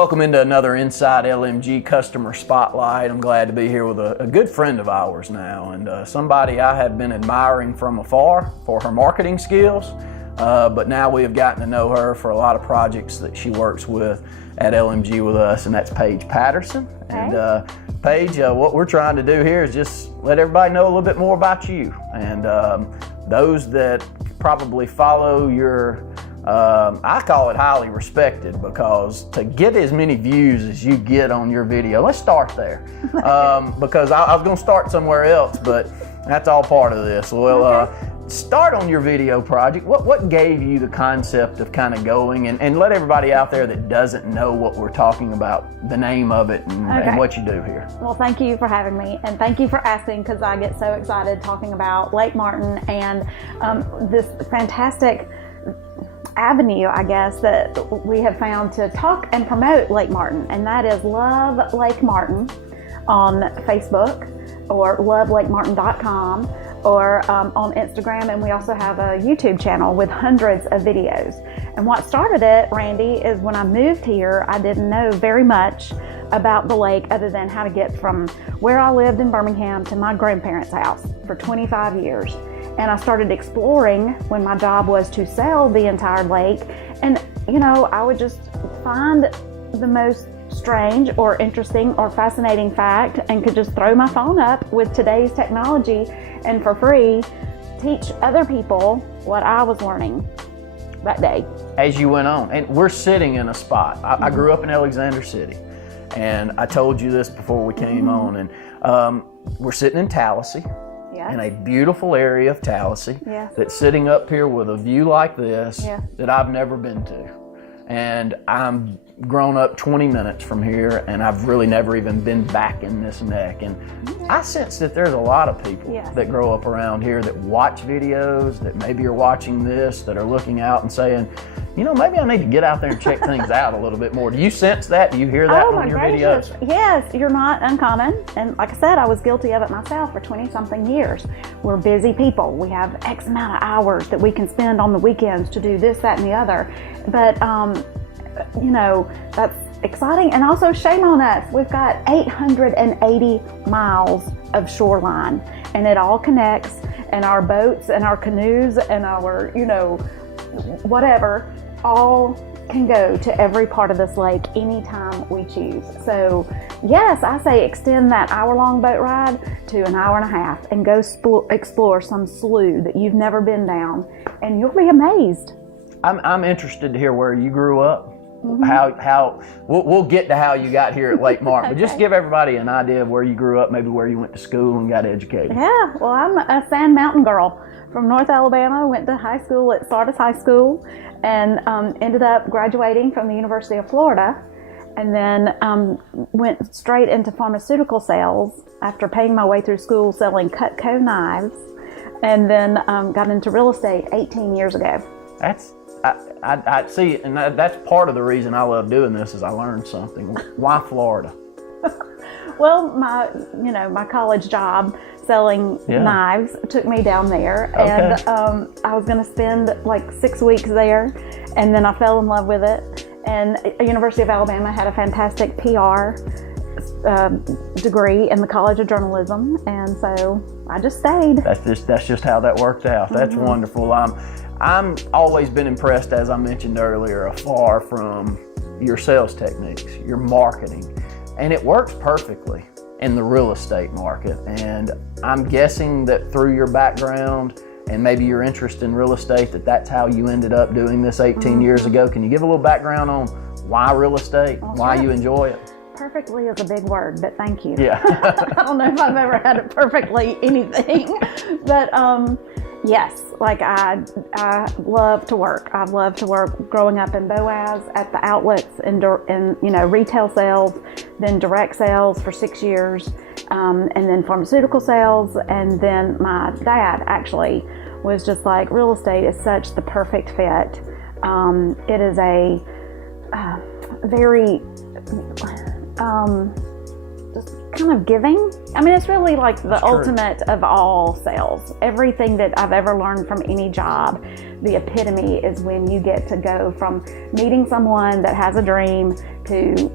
Welcome into another Inside LMG Customer Spotlight. I'm glad to be here with a good friend of ours now, and somebody I have been admiring from afar for her marketing skills, but now we have gotten to know her for a lot of projects that she works with at LMG with us, and that's Paige Patterson. Okay. And Paige, what we're trying to do here is just let everybody know a little bit more about you, and those that probably follow your I call it highly respected, because to get as many views as you get on your video, let's start there, because I was going to start somewhere else, but that's all part of this. Well, start on your video project. What gave you the concept of kind of going, and let everybody out there that doesn't know what we're talking about, the name of it and what you do here. Well, thank you for having me, and thank you for asking, because I get so excited talking about Lake Martin and this fantastic avenue, I guess, that we have found to talk and promote Lake Martin, and that is Love Lake Martin on Facebook, or lovelakemartin.com, or on Instagram, and we also have a YouTube channel with hundreds of videos. And what started it, Randy, is when I moved here, I didn't know very much about the lake other than how to get from where I lived in Birmingham to my grandparents' house for 25 years. And I started exploring when my job was to sell the entire lake. And, you know, I would just find the most strange or interesting or fascinating fact and could just throw my phone up with today's technology and for free teach other people what I was learning that day. As you went on, and we're sitting in a spot. I grew up in Alexander City, and I told you this before we came on, and we're sitting in Tallahassee. Yes. In a beautiful area of Tallahassee, yes, that's sitting up here with a view like this, yes, that I've never been to. And I'm grown up 20 minutes from here, and I've really never even been back in this neck. And I sense that there's a lot of people, yes, that grow up around here that watch videos, that maybe are watching this, that are looking out and saying, you know, maybe I need to get out there and check things out a little bit more. Do you sense that? Do you hear that on your videos? Yes, you're not uncommon. And like I said, I was guilty of it myself for 20-something years. We're busy people. We have X amount of hours that we can spend on the weekends to do this, that, and the other. But, you know, that's exciting. And also, shame on us. We've got 880 miles of shoreline, and it all connects, and our boats and our canoes and our, you know, whatever, all can go to every part of this lake anytime we choose. So yes, I say extend that hour-long boat ride to an hour and a half and go explore some slough that you've never been down, and you'll be amazed. I'm interested to hear where you grew up. How we'll get to how you got here at Lake Martin, but just give everybody an idea of where you grew up, maybe where you went to school and got educated. Yeah, well, I'm a Sand Mountain girl from North Alabama. Went to high school at Sardis High School, and ended up graduating from the University of Florida, and then went straight into pharmaceutical sales after paying my way through school selling Cutco knives, and then got into real estate 18 years ago. I see, and that's part of the reason I love doing this, is I learned something. Why Florida? Well, my college job selling knives took me down there, and I was going to spend like 6 weeks there, and then I fell in love with it. And University of Alabama had a fantastic PR degree in the College of Journalism, and so I just stayed. That's just how that worked out. That's wonderful. I'm always been impressed, as I mentioned earlier, afar from your sales techniques, your marketing, and it works perfectly in the real estate market. And I'm guessing that through your background and maybe your interest in real estate, that's how you ended up doing this 18 years ago. Can you give a little background on why real estate, why you enjoy it? Perfectly is a big word, but thank you. Yeah. I don't know if I've ever had it perfectly anything, but yes, like I love to work. I've loved to work growing up in Boaz at the outlets and retail sales, then direct sales for 6 years, and then pharmaceutical sales. And then my dad actually was just like, real estate is such the perfect fit. It is a very just kind of giving. I mean, it's really like the That's true. ultimate of all sales. Everything that I've ever learned from any job, the epitome is when you get to go from meeting someone that has a dream to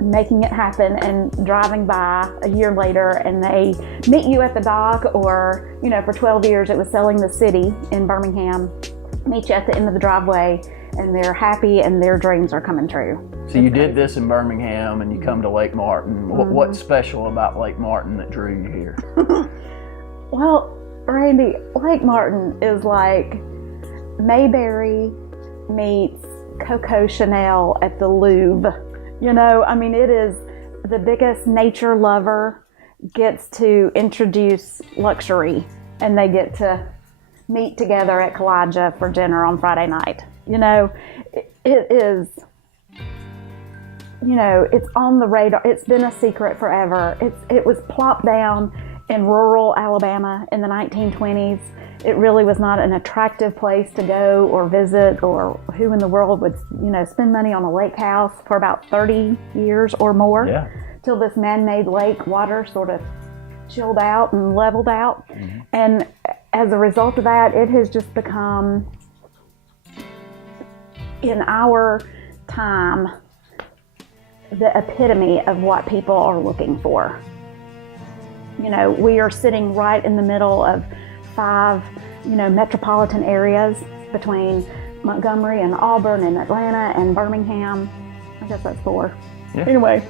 making it happen and driving by a year later and they meet you at the dock, or, you know, for 12 years it was selling the city in Birmingham, meet you at the end of the driveway and they're happy and their dreams are coming true. So you did this in Birmingham and you come to Lake Martin. What's special about Lake Martin that drew you here? Well, Randy, Lake Martin is like Mayberry meets Coco Chanel at the Louvre. You know, I mean, it is the biggest nature lover gets to introduce luxury, and they get to meet together at Kalijah for dinner on Friday night. You know, it is, you know, it's on the radar. It's been a secret forever. It was plopped down in rural Alabama in the 1920s. It really was not an attractive place to go or visit, or who in the world would, you know, spend money on a lake house for about 30 years or more. Yeah. Till this man-made lake water sort of chilled out and leveled out. Mm-hmm. And as a result of that, it has just become, in our time, the epitome of what people are looking for. You know, we are sitting right in the middle of 5, you know, metropolitan areas between Montgomery and Auburn and Atlanta and Birmingham. I guess that's 4. Yeah. Anyway,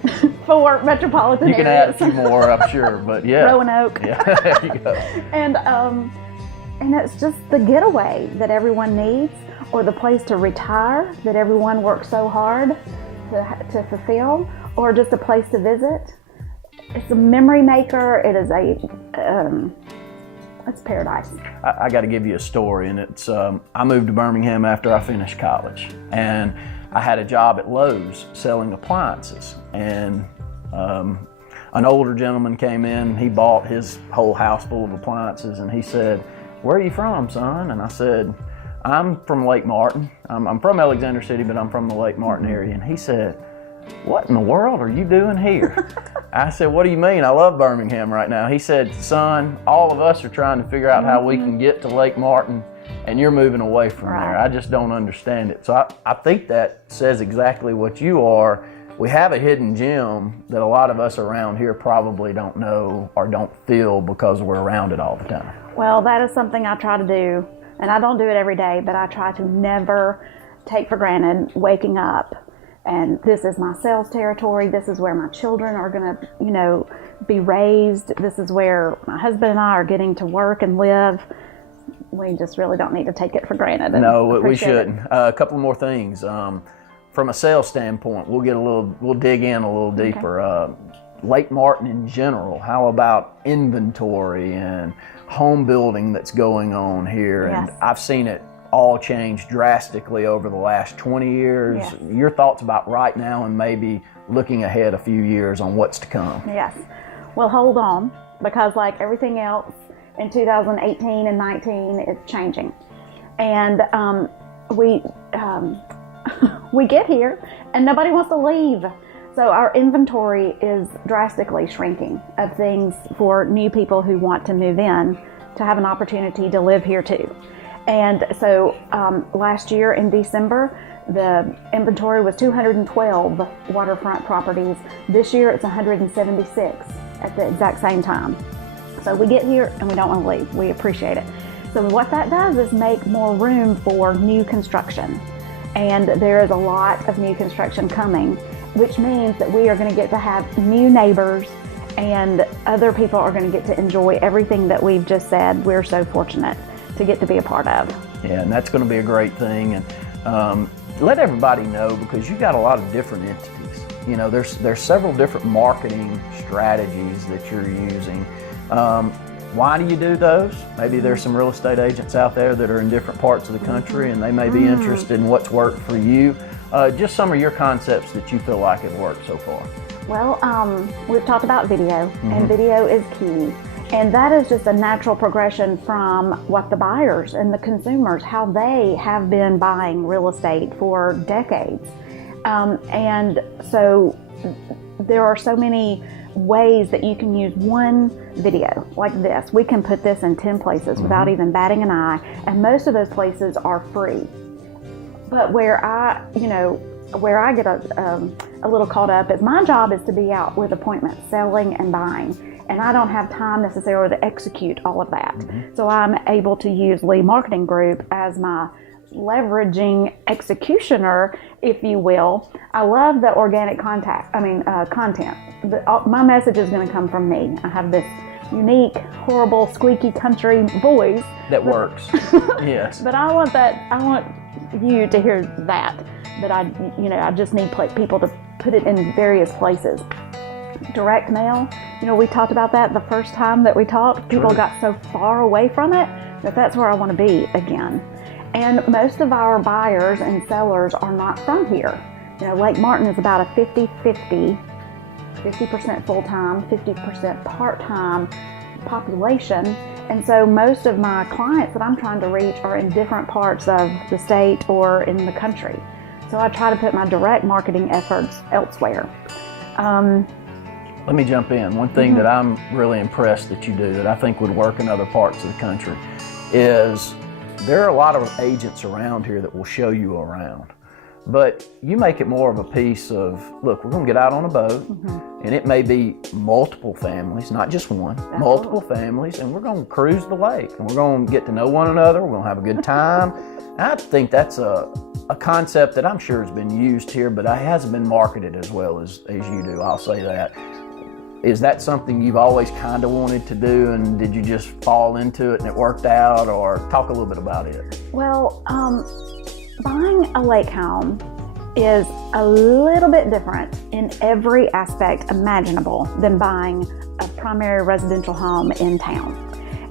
4 metropolitan areas. You can add a few more, I'm sure, but yeah. Roanoke. Yeah, there you go. And it's just the getaway that everyone needs, or the place to retire that everyone works so hard to fulfill, or just a place to visit. It's a memory maker. It is it's paradise. I got to give you a story, and it's I moved to Birmingham after I finished college, and I had a job at Lowe's selling appliances, and an older gentleman came in. He bought his whole house full of appliances, and he said, "Where are you from, son?" And I said, "I'm from Lake Martin. I'm from Alexander City, but I'm from the Lake Martin area." And he said, "What in the world are you doing here?" I said, "What do you mean? I love Birmingham right now." He said, "Son, all of us are trying to figure out how we can get to Lake Martin, and you're moving away from there. I just don't understand it." So I think that says exactly what you are. We have a hidden gem that a lot of us around here probably don't know or don't feel because we're around it all the time. Well, that is something I try to do, and I don't do it every day, but I try to never take for granted waking up and this is my sales territory. This is where my children are going to, you know, be raised. This is where my husband and I are getting to work and live. We just really don't need to take it for granted. No, we shouldn't. A couple more things. From a sales standpoint, we'll dig in a little deeper. Okay. Lake Martin in general, how about inventory and home building that's going on here? Yes. And I've seen it all changed drastically over the last 20 years. Yes. Your thoughts about right now and maybe looking ahead a few years on what's to come? Yes. Well, hold on, because like everything else in 2018 and 19, it's changing. And we get here and nobody wants to leave. So our inventory is drastically shrinking of things for new people who want to move in to have an opportunity to live here too. And so last year in December, the inventory was 212 waterfront properties. This year it's 176 at the exact same time. So we get here and we don't want to leave. We appreciate it. So what that does is make more room for new construction. And there is a lot of new construction coming, which means that we are going to get to have new neighbors, and other people are going to get to enjoy everything that we've just said we're so fortunate to get to be a part of. Yeah, and that's going to be a great thing. And let everybody know, because you've got a lot of different entities. You know, there's several different marketing strategies that you're using. Why do you do those? Maybe there's some real estate agents out there that are in different parts of the country and they may be interested in what's worked for you. Just some of your concepts that you feel like have worked so far. Well, we've talked about video, and video is key. And that is just a natural progression from what the buyers and the consumers, how they have been buying real estate for decades. And so there are so many ways that you can use one video like this. We can put this in 10 places without even batting an eye, and most of those places are free. But where I get a little caught up is my job is to be out with appointments, selling and buying, and I don't have time necessarily to execute all of that. So I'm able to use Lee Marketing Group as my leveraging executioner, if you will. I love the organic content. My message is going to come from me. I have this unique, horrible, squeaky country voice that works. Yes. But I want you to hear that. But I just need people to put it in various places. Direct mail, we talked about that the first time that we talked. People got so far away from it that's where I want to be again. And most of our buyers and sellers are not from here. Lake Martin is about a 50-50, 50% full-time, 50% part-time population. And so most of my clients that I'm trying to reach are in different parts of the state or in the country. So I try to put my direct marketing efforts elsewhere. Let me jump in. One thing that I'm really impressed that you do that I think would work in other parts of the country is there are a lot of agents around here that will show you around. But you make it more of a piece of, look, we're going to get out on a boat, and it may be multiple families, not just one, multiple families, and we're going to cruise the lake, and we're going to get to know one another, we're going to have a good time. I think that's a concept that I'm sure has been used here, but it hasn't been marketed as well as you do, I'll say that. Is that something you've always kind of wanted to do, and did you just fall into it and it worked out, or talk a little bit about it? Well, buying a lake home is a little bit different in every aspect imaginable than buying a primary residential home in town.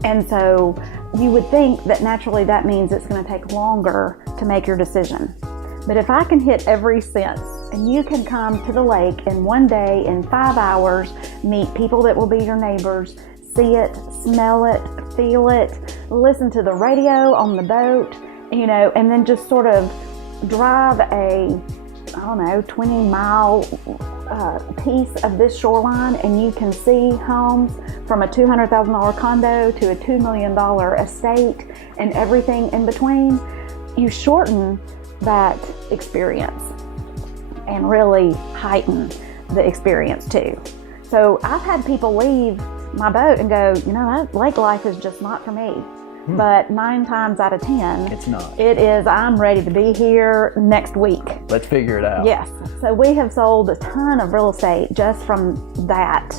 And so you would think that naturally that means it's going to take longer to make your decision. But if I can hit every sense and you can come to the lake in one day, in 5 hours, meet people that will be your neighbors, see it, smell it, feel it, listen to the radio on the boat, and then just sort of drive a, 20-mile piece of this shoreline, and you can see homes from a $200,000 condo to a $2 million estate and everything in between. You shorten that experience and really heighten the experience too. So I've had people leave my boat and go, that lake life is just not for me. But 9 times out of 10, it's not. It is, I'm ready to be here next week. Let's figure it out. Yes. So we have sold a ton of real estate just from that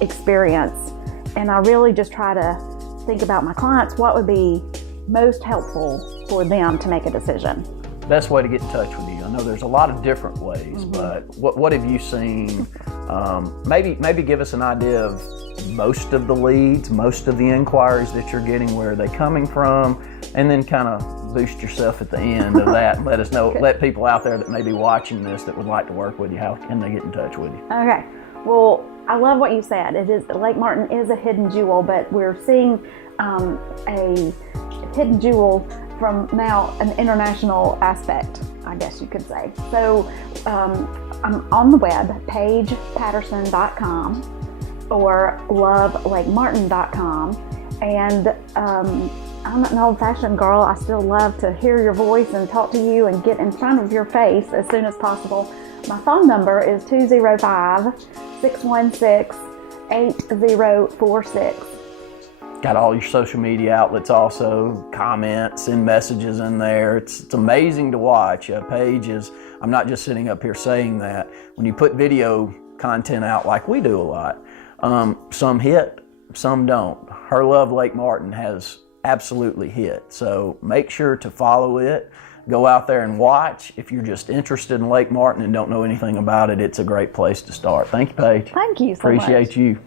experience. And I really just try to think about my clients, what would be most helpful for them to make a decision. Best way to get in touch with you. I know there's a lot of different ways, but what have you seen? Maybe give us an idea of most of the leads, most of the inquiries that you're getting, where are they coming from, and then kind of boost yourself at the end of that and let us know, let people out there that may be watching this that would like to work with you, how can they get in touch with you? Okay. Well, I love what you said. Lake Martin is a hidden jewel, but we're seeing a hidden jewel from now an international aspect, I guess you could say. So I'm on the web, PaigePatterson.com or LoveLakeMartin.com, and I'm an old-fashioned girl. I still love to hear your voice and talk to you and get in front of your face as soon as possible. My phone number is 205-616-8046. Got all your social media outlets also, comments and messages in there. It's amazing to watch. Paige is, I'm not just sitting up here saying that. When you put video content out like we do a lot, some hit, some don't. Her Love Lake Martin has absolutely hit. So make sure to follow it. Go out there and watch. If you're just interested in Lake Martin and don't know anything about it, it's a great place to start. Thank you, Paige. Thank you so much. Appreciate you.